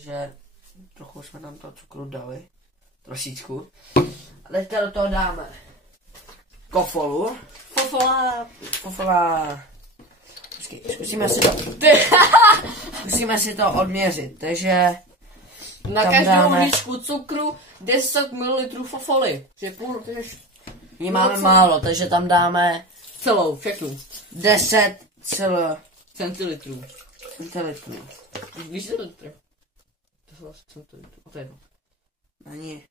že trochu jsme tam toho cukru dali. Trošičku. A teďka do toho dáme kofolu. Fofola. Počkej, zkusíme si to odměřit, takže na každou hříčku cukru 10 ml fofoly. My máme málo, takže tam dáme celou, všechnu. 10 centilitrů. Víš, co to litr? To jsou asi centilitrů. To je jedno. Není.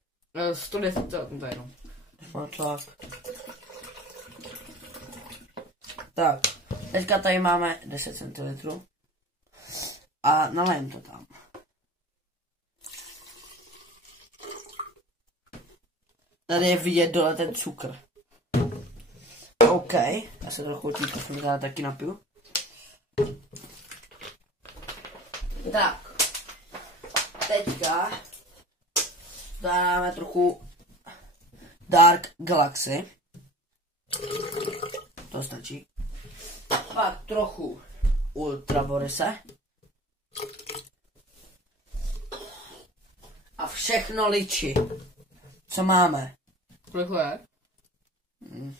110, to je jedno. Tak, teďka tady máme 10 centilitrů. A nalejeme to tam. Tady je vidět dole ten cukr. OK, já se trochu tí kofy taky napiju. Tak, teďka dáme trochu Dark Galaxy. To stačí. Pak trochu Ultra Borise. A všechno liči. Co máme? Kolik je?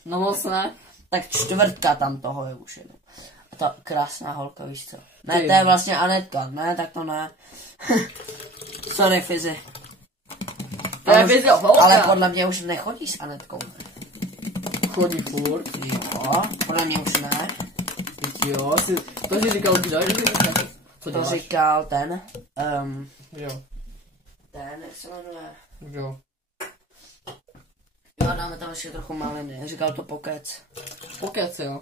No moc ne. Tak čtvrtka tam toho je už jenom. A ta krásná holka, víš co? Ne, to je vlastně Anetka. Ne, tak to ne. Sorry, Fizi. Ale podle mě už nechodí s Anetkou. Chodí furt. Jo, podle mě už ne. Jo, to si říkal kdo? To říkal ten. Jo. Ten, jak se jmenuje? Jo. Jo, dáme tam ještě trochu maliny. Říkal to Pokec. Pokec, jo.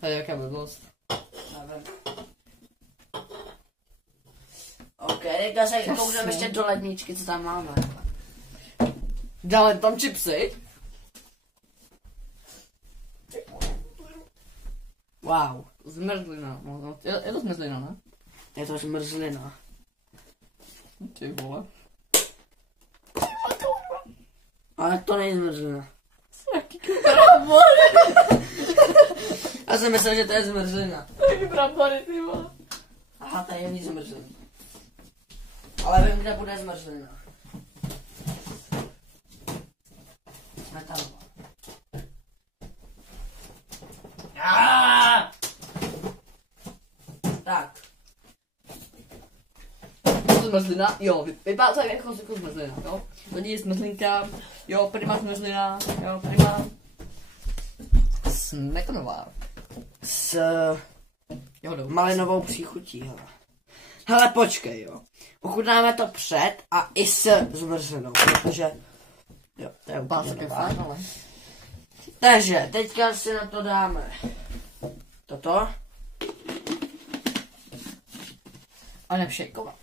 To je jaká blbost. Nevím. OK, teďka se koukneme ještě do ledničky, co tam máme. Dáme tam chipsy. Wow. Zmrzlina. No, je to zmrzlina, ne? Je to zmrzlina. Ty vole. Ale to není zmrzlina. Jaký brambory. Já jsem myslel, že to je zmrzlina. Jaký brambory, ty vole. Aha, to je víc zmrzlina. Ale vím, kde bude zmrzlina. Smetana. Tak. Zmrzlina, jo, vypadá to jako zmrzlina, jo. Tady je zmrzlinka, jo, prima zmrzlina, jo, prima. Smetanová. S malinovou příchutí, hele. Hele, počkej, jo. Ochutnáme to před a i s zmrzlinou, protože... Jo, to je úplně dobrá. Takže, teďka si na to dáme toto. A nevšejkovat.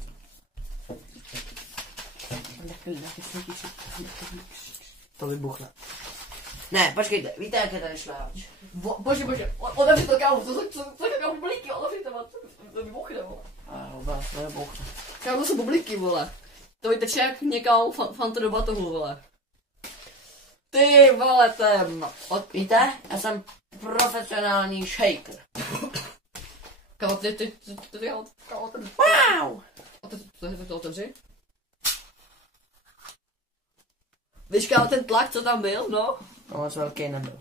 To vybuchne. Ne, počkejte, víte, jak je tady šláč? Bože, otevři to, kámo, co kámo, bublíky, otevři to vybuchne, vole. To vybuchne. Kámo, to jsou bublíky, vole. To vyteče jak někam Fanta do batohu, vole. Ty vole, ten. Víte, já jsem profesionální shaker. Kámo, ty, Wow! To otevři. Víš, kámo, ten tlak, co tam byl, no? To moc velký nebyl.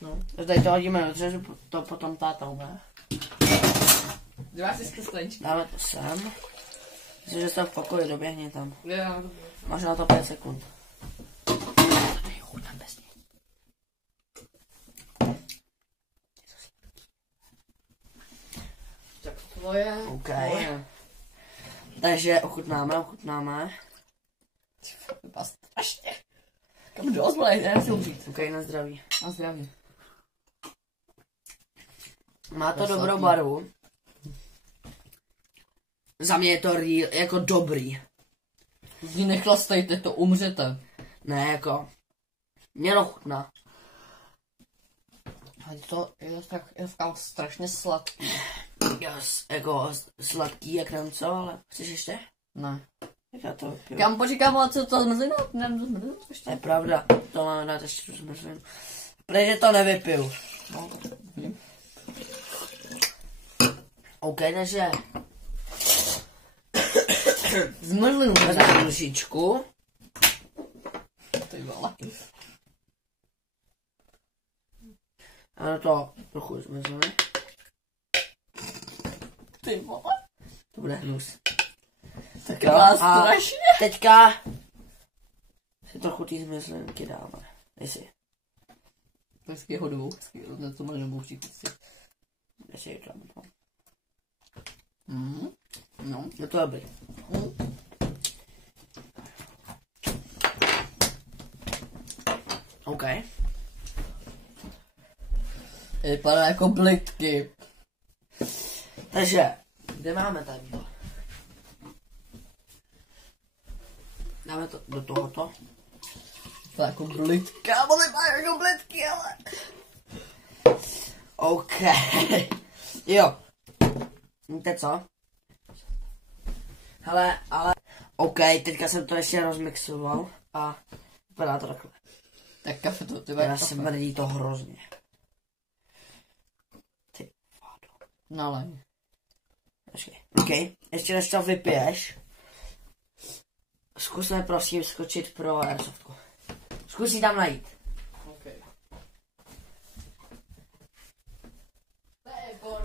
No. Tady to hodíme do dřezu, to potom tátou, ne? Díváš si skrsteničky. Dáme to sem. Myslím, že jste v pokoji, doběhni tam. Já. Máš na to 5 sekund. Bez něj. Tak tvoje. OK. Tvoje. Takže ochutnáme. Vypadá strašně. Kam dost, vole, já si umřít. OK, na zdraví. Na zdraví. Má to dobrou barvu. Za mě je to real, jako dobrý. Vy nechlastejte, to umřete. Ne, jako... Mělo chutná. Ale to je tak strašně sladký. Jako sladký jak nevím co, ale chceš ještě? Ne. Jak já to vypiju? Kam počítám, ale co to zmrzlina? Nevím, to zmrzlina ještě. To je pravda, to máme dát ještě zmrzlinu. Protože to nevypiju. No, vím. OK, takže... Zmrzlinu Vezmeme lžičku. Ty vole. A na to trochu zmrzlíme. Ty vole. To bude hnus. Tak jo, a strašně. teďka si trochu té zmrzlinky dáme. Jestli. Hezky hodou, hezky, na to možná budu chtít. Jestli je tam. No. No to je dobrý. OK. Vypadá jako blitky. Takže, kde máme tady to? Dáme to do tohoto. To jako blitky, ale vypadá jako blitky, ale. OK. Jo. Víte co? Hele, ale... OK, teďka jsem to ještě rozmixoval a vypadá to takhle. Tak kafe to, ty Já kafe. smrdí to hrozně. Ty vado. Nalej. Počkej. OK, ještě než to vypiješ, zkusme prosím skočit pro airsoftku. Zkus ji tam najít. Okay.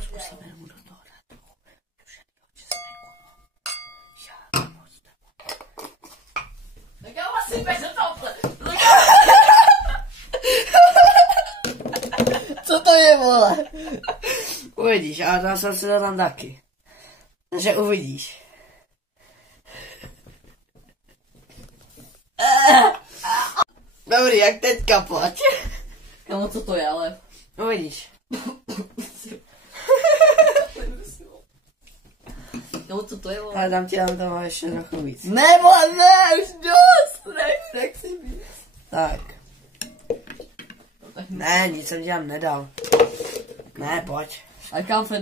Zkusíme mu do toho dát trochu dušenýho česneku. Já moc Tak já vás sypeš do tohle. Co to je, vole? Uvidíš, ale dal jsem si to tam taky. Takže uvidíš. Dobrý, jak teďka pojď. Kamo, co to je, ale? Uvidíš. Kamo, co to je, vole? Ale dám ti tam toho ještě trochu víc. Ne, vole, ne, už dost, nechci víc. Tak. Ne, nic jsem ti tam nedal. Ne, pojď. I can't fit,